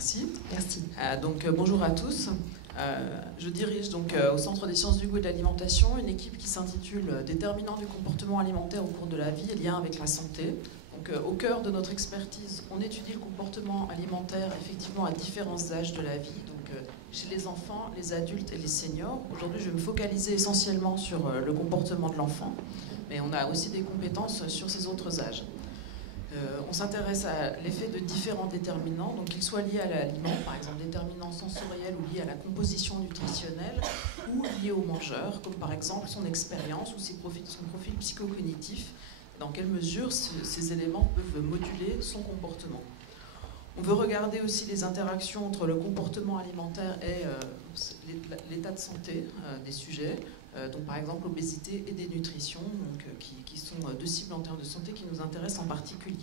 Merci. Merci. Bonjour à tous. Je dirige au Centre des sciences du goût et de l'alimentation une équipe qui s'intitule Déterminants du comportement alimentaire au cours de la vie et lien avec la santé. Au cœur de notre expertise, on étudie le comportement alimentaire effectivement à différents âges de la vie, chez les enfants, les adultes et les seniors. Aujourd'hui, je vais me focaliser essentiellement sur le comportement de l'enfant, mais on a aussi des compétences sur ces autres âges. On s'intéresse à l'effet de différents déterminants, donc qu'ils soient liés à l'aliment, par exemple déterminants sensoriels ou liés à la composition nutritionnelle, ou liés au mangeur, comme par exemple son expérience ou son profil psychocognitif, dans quelle mesure ces éléments peuvent moduler son comportement. On veut regarder aussi les interactions entre le comportement alimentaire et l'état de santé des sujets, donc par exemple l'obésité et dénutrition, qui sont deux cibles en termes de santé qui nous intéressent en particulier.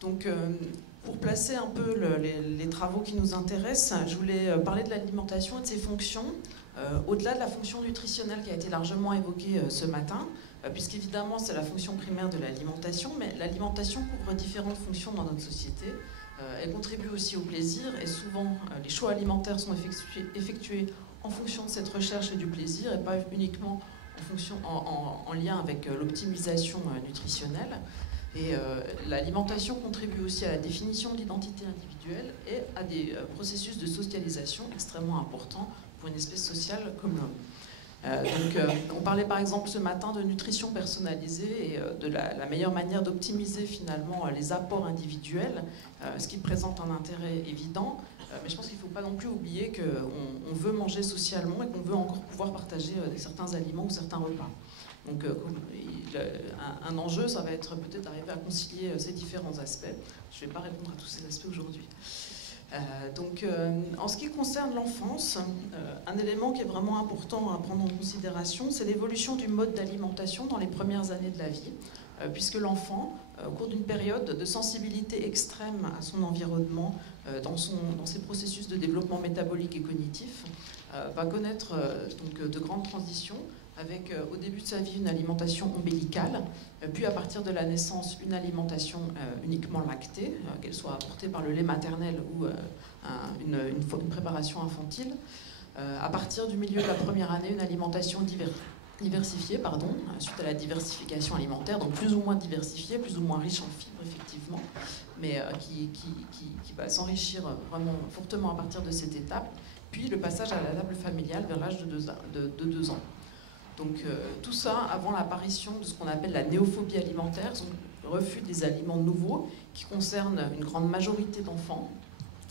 Pour placer un peu les travaux qui nous intéressent, je voulais parler de l'alimentation et de ses fonctions, au-delà de la fonction nutritionnelle qui a été largement évoquée ce matin, puisqu'évidemment c'est la fonction primaire de l'alimentation, mais l'alimentation couvre différentes fonctions dans notre société. Elle contribue aussi au plaisir et souvent les choix alimentaires sont effectués en fonction de cette recherche et du plaisir et pas uniquement en lien avec l'optimisation nutritionnelle. Et l'alimentation contribue aussi à la définition de l'identité individuelle et à des processus de socialisation extrêmement importants pour une espèce sociale comme l'homme. On parlait par exemple ce matin de nutrition personnalisée et de la meilleure manière d'optimiser finalement les apports individuels, ce qui présente un intérêt évident, mais je pense qu'il ne faut pas non plus oublier qu'on veut manger socialement et qu'on veut encore pouvoir partager certains aliments ou certains repas. Un enjeu, ça va être peut-être d'arriver à concilier ces différents aspects. Je ne vais pas répondre à tous ces aspects aujourd'hui. En ce qui concerne l'enfance, un élément qui est vraiment important à prendre en considération, c'est l'évolution du mode d'alimentation dans les premières années de la vie, puisque l'enfant, au cours d'une période de sensibilité extrême à son environnement, dans ses processus de développement métabolique et cognitif, va connaître de grandes transitions, avec au début de sa vie une alimentation ombilicale, puis à partir de la naissance une alimentation uniquement lactée, qu'elle soit apportée par le lait maternel ou une préparation infantile. À partir du milieu de la première année, une alimentation diversifiée, suite à la diversification alimentaire, donc plus ou moins diversifiée, plus ou moins riche en fibres effectivement, mais qui va s'enrichir vraiment fortement à partir de cette étape, puis le passage à la table familiale vers l'âge de 2 ans. Tout ça avant l'apparition de ce qu'on appelle la néophobie alimentaire, donc le refus des aliments nouveaux qui concerne une grande majorité d'enfants.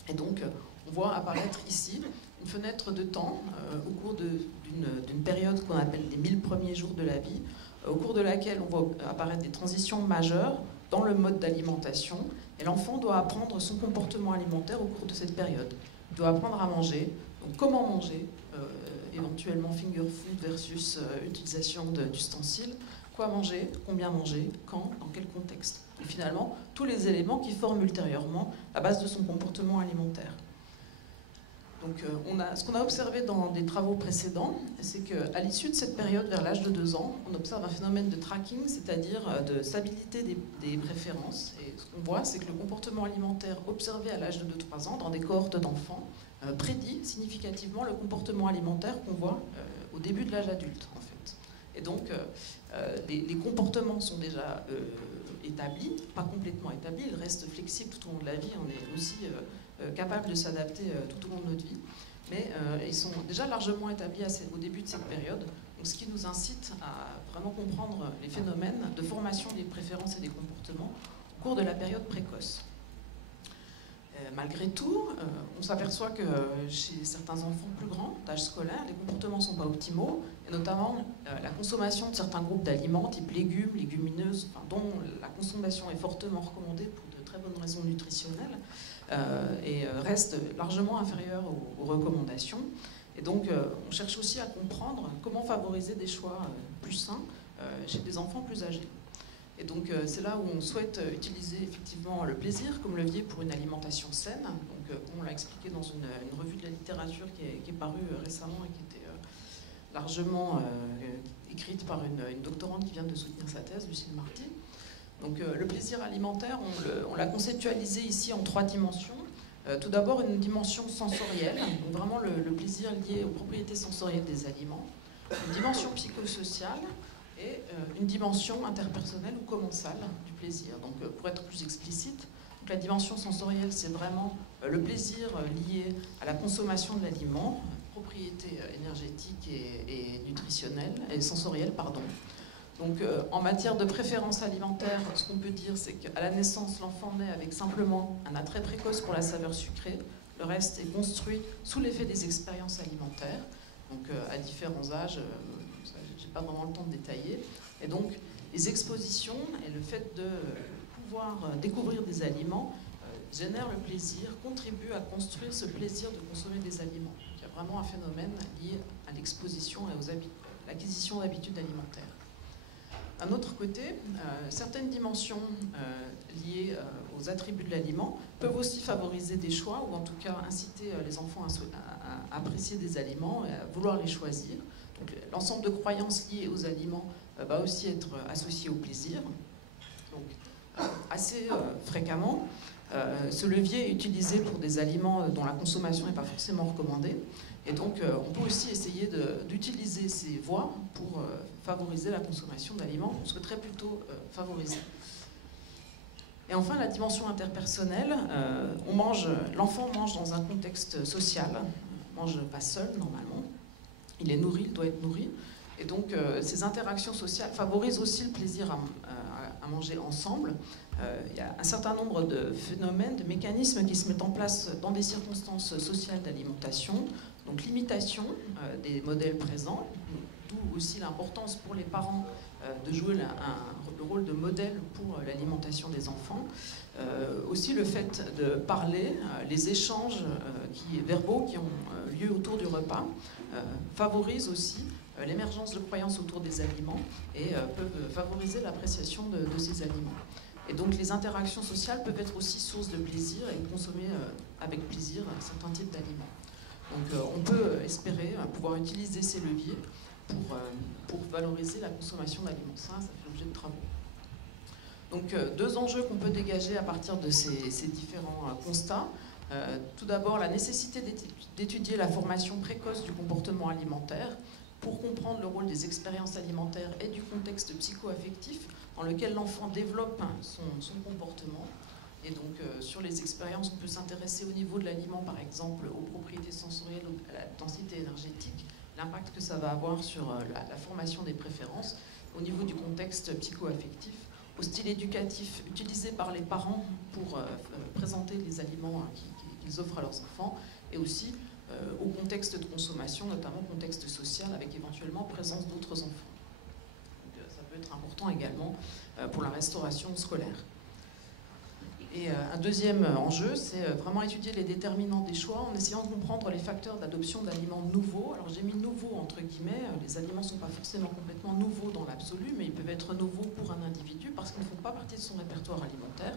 Et donc on voit apparaître ici une fenêtre de temps au cours d'une période qu'on appelle les 1000 premiers jours de la vie, au cours de laquelle on voit apparaître des transitions majeures dans le mode d'alimentation. Et l'enfant doit apprendre son comportement alimentaire au cours de cette période. Il doit apprendre à manger, donc comment manger, éventuellement finger food versus utilisation d'ustensiles, quoi manger, combien manger, quand, dans quel contexte. Et finalement, tous les éléments qui forment ultérieurement la base de son comportement alimentaire. Ce qu'on a observé dans des travaux précédents, c'est qu'à l'issue de cette période, vers l'âge de 2 ans, on observe un phénomène de tracking, c'est-à-dire de stabilité des préférences. Et ce qu'on voit, c'est que le comportement alimentaire observé à l'âge de 2-3 ans dans des cohortes d'enfants prédit significativement le comportement alimentaire qu'on voit au début de l'âge adulte, en fait. Et donc, les comportements sont déjà établis, pas complètement établis, ils restent flexibles tout au long de la vie, on est aussi capable de s'adapter tout au long de notre vie, mais ils sont déjà largement établis au début de cette période, donc ce qui nous incite à vraiment comprendre les phénomènes de formation des préférences et des comportements au cours de la période précoce. Malgré tout, on s'aperçoit que chez certains enfants plus grands, d'âge scolaire, les comportements ne sont pas optimaux, et notamment la consommation de certains groupes d'aliments, type légumes, légumineuses, dont la consommation est fortement recommandée pour de très bonnes raisons nutritionnelles, et reste largement inférieure aux recommandations. Et donc, on cherche aussi à comprendre comment favoriser des choix plus sains chez des enfants plus âgés. Et donc c'est là où on souhaite utiliser effectivement le plaisir comme levier pour une alimentation saine. Donc on l'a expliqué dans une revue de la littérature qui est parue récemment et qui était largement écrite par une doctorante qui vient de soutenir sa thèse, Lucille Marty. Donc le plaisir alimentaire, on l'a conceptualisé ici en 3 dimensions. Tout d'abord, une dimension sensorielle, donc vraiment le plaisir lié aux propriétés sensorielles des aliments, une dimension psychosociale et une dimension interpersonnelle ou commensale du plaisir. Donc pour être plus explicite, donc, la dimension sensorielle, c'est vraiment le plaisir lié à la consommation de l'aliment, propriétés énergétiques et nutritionnelles, et sensorielles, pardon. Donc, en matière de préférence alimentaire, ce qu'on peut dire, c'est qu'à la naissance, l'enfant naît avec simplement un attrait précoce pour la saveur sucrée. Le reste est construit sous l'effet des expériences alimentaires, donc à différents âges, je n'ai pas vraiment le temps de détailler. Et donc, les expositions et le fait de pouvoir découvrir des aliments génèrent le plaisir, contribuent à construire ce plaisir de consommer des aliments. Il y a vraiment un phénomène lié à l'exposition et à l'acquisition d'habitudes alimentaires. D'un autre côté, certaines dimensions liées aux attributs de l'aliment peuvent aussi favoriser des choix, ou en tout cas inciter les enfants à apprécier des aliments et à vouloir les choisir. Donc, l'ensemble de croyances liées aux aliments va aussi être associé au plaisir. Donc, assez fréquemment, ce levier est utilisé pour des aliments dont la consommation n'est pas forcément recommandée. Et donc, on peut aussi essayer d'utiliser ces voies pour favoriser la consommation d'aliments qu'on souhaiterait plutôt favoriser. Et enfin, la dimension interpersonnelle, l'enfant mange dans un contexte social, il ne mange pas seul normalement, il est nourri, il doit être nourri. Et donc, ces interactions sociales favorisent aussi le plaisir à manger ensemble. Il y a un certain nombre de phénomènes, de mécanismes qui se mettent en place dans des circonstances sociales d'alimentation. Donc l'imitation des modèles présents, d'où aussi l'importance pour les parents de jouer le rôle de modèle pour l'alimentation des enfants. Aussi le fait de parler, les échanges verbaux qui ont lieu autour du repas favorisent aussi l'émergence de croyances autour des aliments et peuvent favoriser l'appréciation de ces aliments. Et donc les interactions sociales peuvent être aussi source de plaisir et consommer avec plaisir certains types d'aliments. Donc on peut espérer pouvoir utiliser ces leviers pour valoriser la consommation d'aliments sains, ça fait l'objet de travaux. Donc 2 enjeux qu'on peut dégager à partir de ces différents constats. Tout d'abord, la nécessité d'étudier la formation précoce du comportement alimentaire pour comprendre le rôle des expériences alimentaires et du contexte psycho-affectif dans lequel l'enfant développe son comportement. Et donc, sur les expériences, on peut s'intéresser au niveau de l'aliment, par exemple, aux propriétés sensorielles, à la densité énergétique, l'impact que ça va avoir sur la formation des préférences, au niveau du contexte psycho-affectif, au style éducatif utilisé par les parents pour présenter les aliments qu'ils offrent à leurs enfants, et aussi au contexte de consommation, notamment au contexte social, avec éventuellement présence d'autres enfants. Donc, ça peut être important également pour la restauration scolaire. Et un deuxième enjeu, c'est vraiment étudier les déterminants des choix en essayant de comprendre les facteurs d'adoption d'aliments nouveaux. Alors j'ai mis nouveaux entre guillemets, les aliments ne sont pas forcément complètement nouveaux dans l'absolu, mais ils peuvent être nouveaux pour un individu parce qu'ils ne font pas partie de son répertoire alimentaire.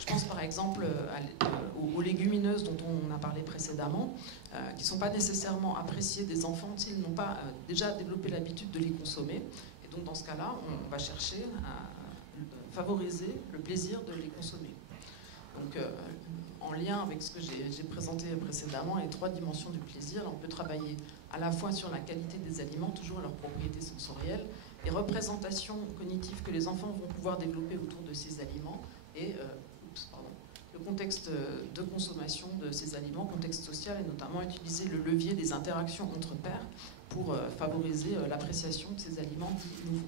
Je pense par exemple aux légumineuses dont on a parlé précédemment, qui ne sont pas nécessairement appréciées des enfants s'ils n'ont pas déjà développé l'habitude de les consommer. Et donc dans ce cas-là, on va chercher à favoriser le plaisir de les consommer. Donc, en lien avec ce que j'ai présenté précédemment, les 3 dimensions du plaisir, on peut travailler à la fois sur la qualité des aliments, toujours à leurs propriétés sensorielles, les représentations cognitives que les enfants vont pouvoir développer autour de ces aliments, et le contexte de consommation de ces aliments, contexte social, et notamment utiliser le levier des interactions entre pairs pour favoriser l'appréciation de ces aliments nouveaux.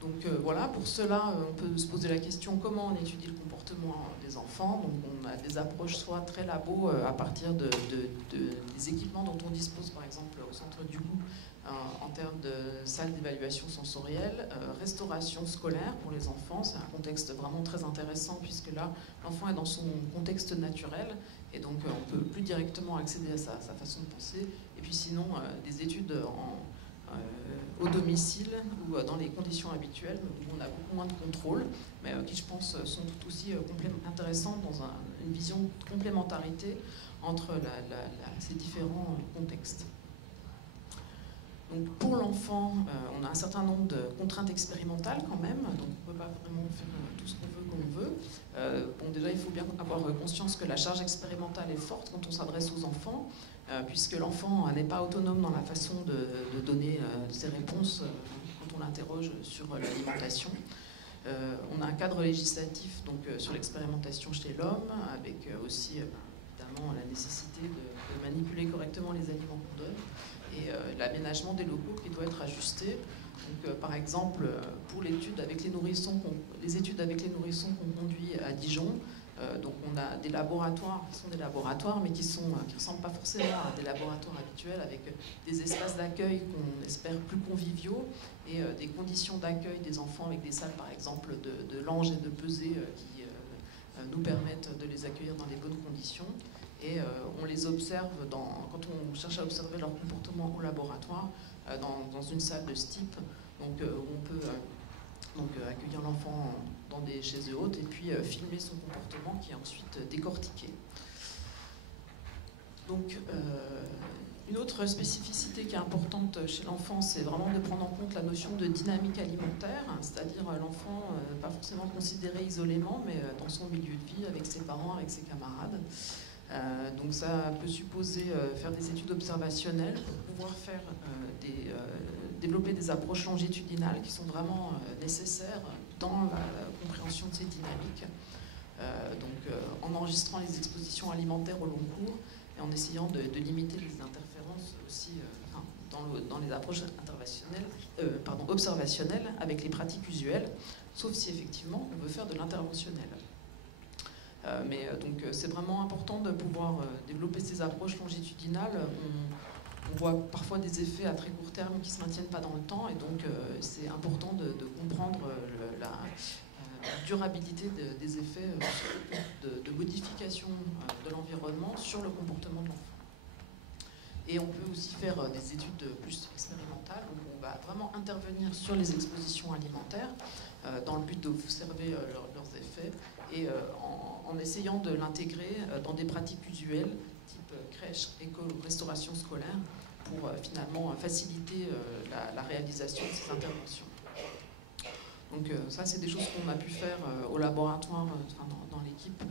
Donc voilà, pour cela, on peut se poser la question comment on étudie le comportement des enfants. Donc on a des approches soit très labo à partir des équipements dont on dispose, par exemple au Centre du Goût, en termes de salles d'évaluation sensorielle, restauration scolaire pour les enfants. C'est un contexte vraiment très intéressant puisque là, l'enfant est dans son contexte naturel et donc on peut plus directement accéder à sa façon de penser. Et puis sinon, des études au domicile ou dans les conditions habituelles où on a beaucoup moins de contrôle, mais qui je pense sont tout aussi intéressants dans une vision de complémentarité entre ces différents contextes. Donc pour l'enfant, on a un certain nombre de contraintes expérimentales quand même, donc on ne peut pas vraiment faire tout ce qu'on veut comme on veut. Bon, déjà, il faut bien avoir conscience que la charge expérimentale est forte quand on s'adresse aux enfants, puisque l'enfant n'est pas autonome dans la façon de donner ses réponses quand on l'interroge sur l'alimentation. On a un cadre législatif donc, sur l'expérimentation chez l'homme, avec aussi évidemment la nécessité de manipuler correctement les aliments qu'on donne, et l'aménagement des locaux qui doit être ajusté. Donc, par exemple, pour l'étude avec les nourrissons, les études avec les nourrissons qu'on conduit à Dijon, donc on a des laboratoires qui sont des laboratoires, mais qui ne ressemblent pas forcément à des laboratoires habituels, avec des espaces d'accueil qu'on espère plus conviviaux, et des conditions d'accueil des enfants avec des salles, par exemple, de lange et de pesée qui nous permettent de les accueillir dans les bonnes conditions. Et on les observe quand on cherche à observer leur comportement au laboratoire, dans une salle de ce type, donc, où on peut accueillir l'enfant dans des chaises hautes et puis filmer son comportement qui est ensuite décortiqué. Donc, une autre spécificité qui est importante chez l'enfant, c'est vraiment de prendre en compte la notion de dynamique alimentaire, c'est-à-dire l'enfant pas forcément considéré isolément, mais dans son milieu de vie, avec ses parents, avec ses camarades. Donc ça peut supposer faire des études observationnelles pour pouvoir développer des approches longitudinales qui sont vraiment nécessaires dans la compréhension de ces dynamiques. En enregistrant les expositions alimentaires au long cours et en essayant de limiter les interférences aussi dans les approches observationnelles avec les pratiques usuelles, sauf si effectivement on veut faire de l'interventionnel. Donc c'est vraiment important de pouvoir développer ces approches longitudinales. On voit parfois des effets à très court terme qui ne se maintiennent pas dans le temps, et donc c'est important de comprendre la durabilité des effets de modification de l'environnement sur le comportement de l'enfant. Et on peut aussi faire des études plus expérimentales, où on va vraiment intervenir sur les expositions alimentaires dans le but d'observer leurs effets, et en essayant de l'intégrer dans des pratiques usuelles, type crèche, école ou restauration scolaire, pour finalement faciliter la réalisation de ces interventions. Donc ça, c'est des choses qu'on a pu faire au laboratoire, dans l'équipe,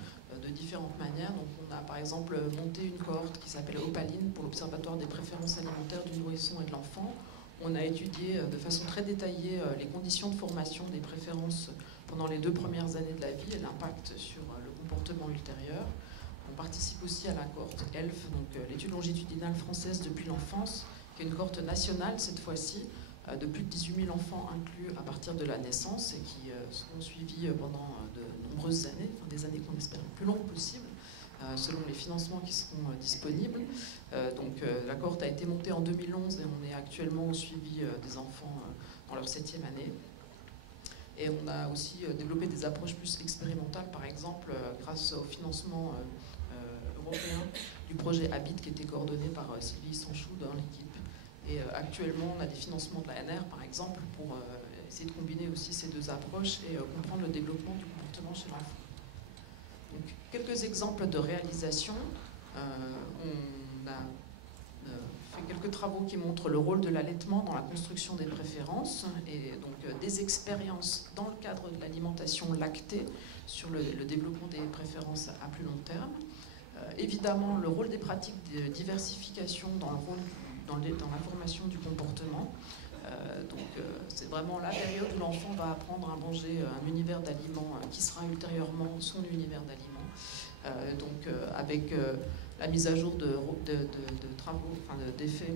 de différentes manières. Donc on a par exemple monté une cohorte qui s'appelle Opaline pour l'Observatoire des préférences alimentaires du nourrisson et de l'enfant. On a étudié de façon très détaillée les conditions de formation des préférences pendant les 2 premières années de la vie et l'impact sur le comportement ultérieur. On participe aussi à la cohorte ELF, donc l'étude longitudinale française depuis l'enfance, qui est une cohorte nationale cette fois-ci, de plus de 18 000 enfants inclus à partir de la naissance et qui seront suivis pendant de nombreuses années, des années qu'on espère le plus longues possible, selon les financements qui seront disponibles. La cohorte a été montée en 2011 et on est actuellement au suivi des enfants dans leur 7e année. Et on a aussi développé des approches plus expérimentales, par exemple grâce au financement européen du projet HABIT qui était coordonné par Sylvie Sanchou dans l'équipe. Et actuellement, on a des financements de l'ANR, par exemple, pour essayer de combiner aussi ces 2 approches et comprendre le développement du comportement chez l'enfant. Donc, quelques exemples de réalisation. On a fait quelques travaux qui montrent le rôle de l'allaitement dans la construction des préférences, et donc des expériences dans le cadre de l'alimentation lactée sur le développement des préférences à plus long terme. Évidemment, le rôle des pratiques de diversification dans la formation du comportement. C'est vraiment la période où l'enfant va apprendre à manger un univers d'aliments qui sera ultérieurement son univers d'aliments. Avec la mise à jour de travaux, d'effets,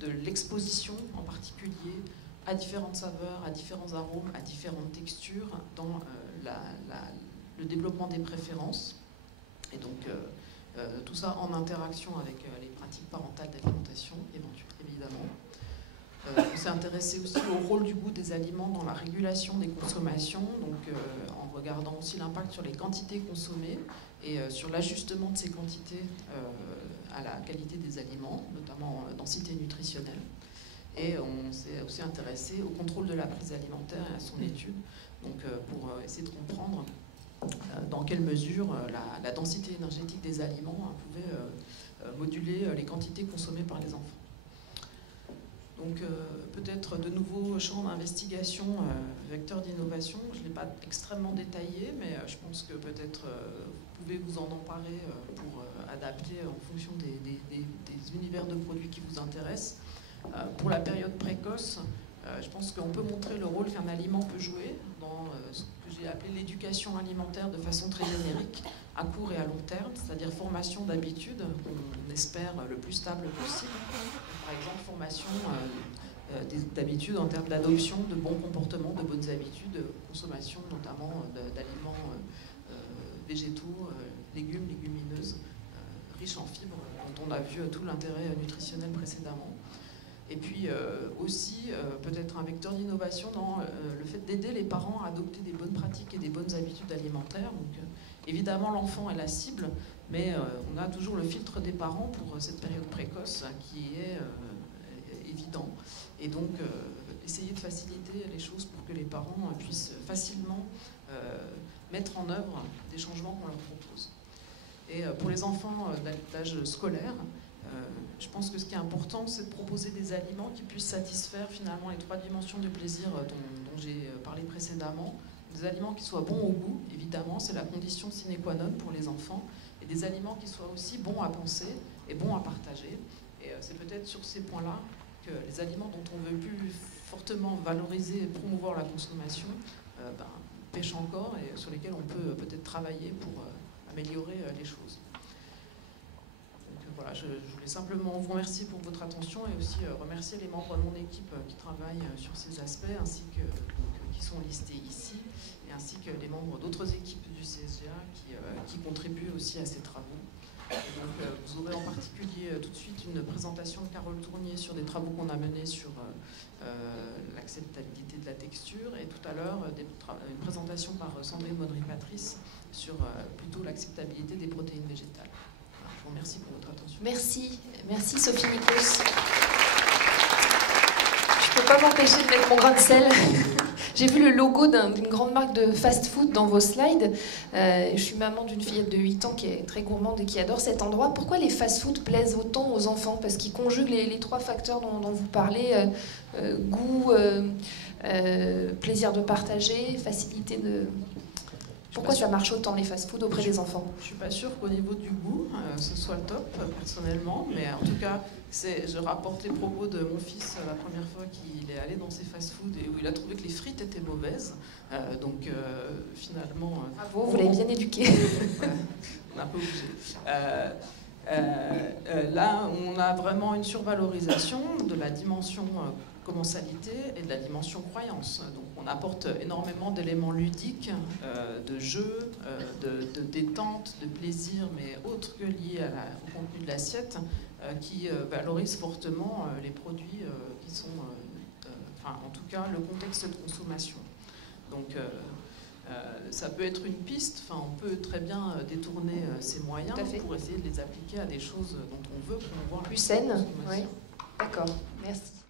de l'exposition en particulier à différentes saveurs, à différents arômes, à différentes textures dans le développement des préférences. Et donc tout ça en interaction avec les pratiques parentales d'alimentation, évidemment. On s'est intéressé aussi au rôle du goût des aliments dans la régulation des consommations, en regardant aussi l'impact sur les quantités consommées et sur l'ajustement de ces quantités à la qualité des aliments, notamment densité nutritionnelle. Et on s'est aussi intéressé au contrôle de la prise alimentaire et à son étude, pour essayer de comprendre dans quelle mesure la densité énergétique des aliments pouvait moduler les quantités consommées par les enfants. Donc peut-être de nouveaux champs d'investigation, vecteurs d'innovation. Je ne l'ai pas extrêmement détaillé, mais je pense que peut-être vous pouvez vous en emparer pour adapter en fonction des univers de produits qui vous intéressent. Pour la période précoce, je pense qu'on peut montrer le rôle qu'un aliment peut jouer dans ce que j'ai appelé l'éducation alimentaire de façon très générique, à court et à long terme, c'est-à-dire formation d'habitudes, on espère le plus stable possible. Par exemple, formation d'habitudes en termes d'adoption de bons comportements, de bonnes habitudes, consommation notamment d'aliments végétaux, légumes, légumineuses, riches en fibres, dont on a vu tout l'intérêt nutritionnel précédemment. Et puis aussi peut-être un vecteur d'innovation dans le fait d'aider les parents à adopter des bonnes pratiques et des bonnes habitudes alimentaires. Donc évidemment l'enfant est la cible, mais on a toujours le filtre des parents pour cette période précoce qui est évident. Et donc essayer de faciliter les choses pour que les parents puissent facilement mettre en œuvre des changements qu'on leur propose. Et pour les enfants d'âge scolaire, je pense que ce qui est important, c'est de proposer des aliments qui puissent satisfaire finalement les 3 dimensions de plaisir dont j'ai parlé précédemment. Des aliments qui soient bons au goût, évidemment, c'est la condition sine qua non pour les enfants, et des aliments qui soient aussi bons à penser et bons à partager. Et c'est peut-être sur ces points-là que les aliments dont on veut plus fortement valoriser et promouvoir la consommation pêchent encore et sur lesquels on peut peut-être travailler pour améliorer les choses. Voilà, je voulais simplement vous remercier pour votre attention et aussi remercier les membres de mon équipe qui travaillent sur ces aspects, ainsi que qui sont listés ici, et ainsi que les membres d'autres équipes du CSGA qui contribuent aussi à ces travaux. Et donc, vous aurez en particulier tout de suite une présentation de Carole Tournier sur des travaux qu'on a menés sur l'acceptabilité de la texture, et tout à l'heure une présentation par Sandrine Modry-Patrice sur plutôt l'acceptabilité des protéines végétales. Je vous remercie pour votre attention. Merci Sophie Nikos. Je ne peux pas m'empêcher de mettre mon grain de sel. J'ai vu le logo d'une grande marque de fast-food dans vos slides. Je suis maman d'une fillette de 8 ans qui est très gourmande et qui adore cet endroit. Pourquoi les fast-food plaisent autant aux enfants? Parce qu'ils conjuguent les 3 facteurs dont vous parlez, goût, plaisir de partager, facilité de... Pourquoi ça marche autant les fast-food auprès des enfants? Je ne suis pas sûre qu'au niveau du goût, ce soit le top, personnellement, mais en tout cas, je rapporte les propos de mon fils la première fois qu'il est allé dans ces fast-food et où il a trouvé que les frites étaient mauvaises. Donc finalement... Bravo, vous l'avez bien éduqué. Voilà, on est un peu obligé. Là, on a vraiment une survalorisation de la dimension commensalité et de la dimension croyance. Donc on apporte énormément d'éléments ludiques, de jeux, de détente, de plaisir, mais autres que liés au contenu de l'assiette, qui valorisent fortement les produits qui sont, enfin en tout cas, le contexte de consommation. Donc ça peut être une piste, enfin, on peut très bien détourner ces moyens pour essayer de les appliquer à des choses dont on veut promouvoir plus saines. Oui. D'accord, merci.